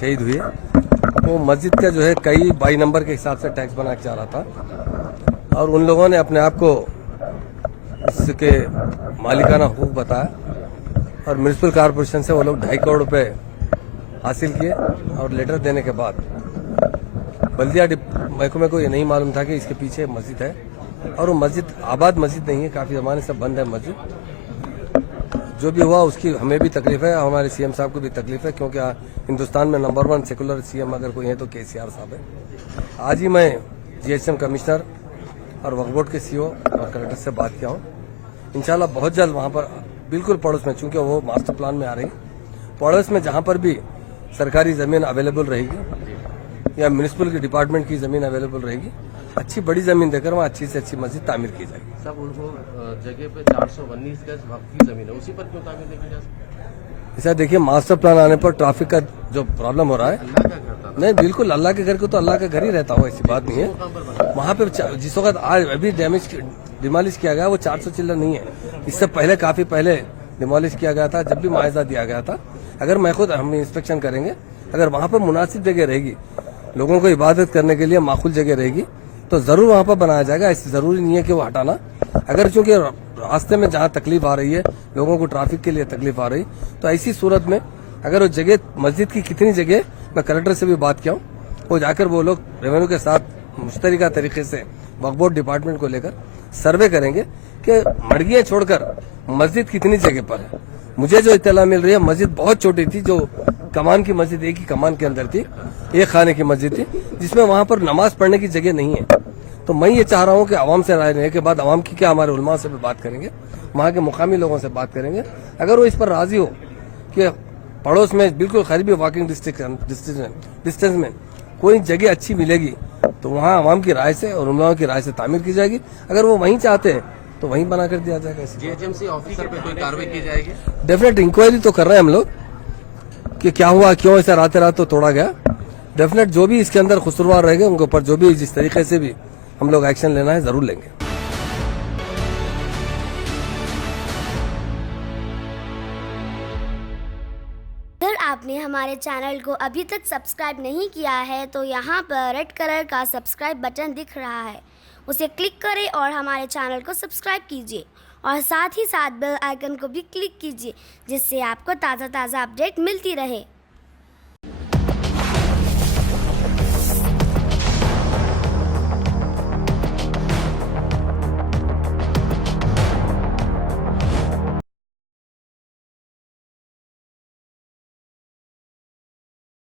शहीद हुए, वो मस्जिद का जो है कई बाई नंबर के हिसाब से टैक्स बना के जा रहा था और उन लोगों ने अपने आप को इसके मालिकाना हुकूक बताया और म्यूनिसिपल कॉरपोरेशन से वो लोग 2.5 करोड़ रुपए हासिल किए और लेटर देने के बाद बल्दिया महकमे को ये नहीं मालूम था कि इसके पीछे मस्जिद है और वो मस्जिद आबाद मस्जिद नहीं है, काफी जमाने से बंद है मस्जिद। जो भी हुआ उसकी हमें भी तकलीफ है, हमारे सीएम साहब को भी तकलीफ है, क्योंकि हिंदुस्तान में नंबर 1 सेकुलर सीएम अगर कोई है तो केसीआर साहब है। आज ही मैं जीएचएम कमिश्नर और वक्फ बोर्ड के सीईओ और कलेक्टर से बात किया हूँ। इंशाल्लाह बहुत जल्द वहाँ पर बिल्कुल पड़ोस में, चूंकि वो मास्टर प्लान में आ रही, पड़ोस में जहाँ पर भी सरकारी जमीन अवेलेबल रहेगी या म्यूनिसिपल की डिपार्टमेंट की जमीन अवेलेबल रहेगी, अच्छी बड़ी जमीन देकर वहाँ अच्छी से अच्छी मस्जिद तामीर की जाएगी। सब उनको जगह पे 419 गज वक्फ की जमीन है, उसी पर क्यों तामीर नहीं की जा सकती? ऐसा देखिए, मास्टर प्लान आने पर ट्रैफिक का जो प्रॉब्लम हो रहा है, अल्लाह का घर था, नहीं बिल्कुल अल्लाह के घर को तो अल्लाह का घर ही रहता हो, ऐसी बात नहीं है। वहाँ पे जिस वक्त आज अभी डिमोलिश किया गया वो 400 चिल्लर नहीं है, इससे पहले काफी पहले डिमोलिश किया गया था, जब भी मुआवजा दिया गया था। अगर मैं खुद हम इंस्पेक्शन करेंगे, अगर वहाँ पर मुनासिब जगह रहेगी, लोगों को इबादत करने के लिए माकूल जगह रहेगी तो जरूर वहाँ पर बनाया जाएगा। ऐसी जरूरी नहीं है कि वो हटाना, अगर चूंकि रास्ते में जहाँ तकलीफ आ रही है, लोगों को ट्रैफिक के लिए तकलीफ आ रही, तो ऐसी सूरत में अगर वो जगह मस्जिद की कितनी जगह, मैं कलेक्टर से भी बात किया हूँ, वो जाकर वो लोग रेवेन्यू के साथ मुश्तरका तरीके से वक्फ बोर्ड डिपार्टमेंट को लेकर सर्वे करेंगे कि मड़गियाँ छोड़कर मस्जिद कितनी जगह पर है। मुझे जो इत्तला मिल रही है, मस्जिद बहुत छोटी थी, जो कमान की मस्जिद एक ही कमान के अंदर थी, एक खाने की मस्जिद थी, जिसमें वहां पर नमाज पढ़ने की जगह नहीं है। तो मैं ये चाह रहा हूं कि आवाम से राय लेने के बाद, आवाम की क्या, हमारे उलमा से भी बात करेंगे, वहां के मुकामी लोगों से बात करेंगे, अगर वो इस पर राजी हो कि पड़ोस में बिल्कुल करीबी वॉकिंग डिस्टेंस में कोई जगह अच्छी मिलेगी तो वहाँ आवाम की राय से और उलमा की राय से तामीर की जाएगी। अगर वो वहीं चाहते हैं तो वहीं बना कर दिया जाएगा। जीएचएमसी ऑफिसर पे कोई कार्रवाई की जाएगी? डेफिनेट इंक्वायरी तो कर रहे हैं हम लोग कि क्या हुआ, क्यों ऐसा रात तो तोड़ा गया। डेफिनेट जो भी इसके अंदर कसूरवार रहेंगे उनके ऊपर जो भी जिस तरीके से भी हम लोग एक्शन लेना है जरूर लेंगे। अगर आपने हमारे चैनल को अभी तक सब्सक्राइब नहीं किया है तो यहाँ पर रेड कलर का सब्सक्राइब बटन दिख रहा है, उसे क्लिक करें और हमारे चैनल को सब्सक्राइब कीजिए और साथ ही साथ बेल आइकन को भी क्लिक कीजिए, जिससे आपको ताज़ा अपडेट मिलती रहे।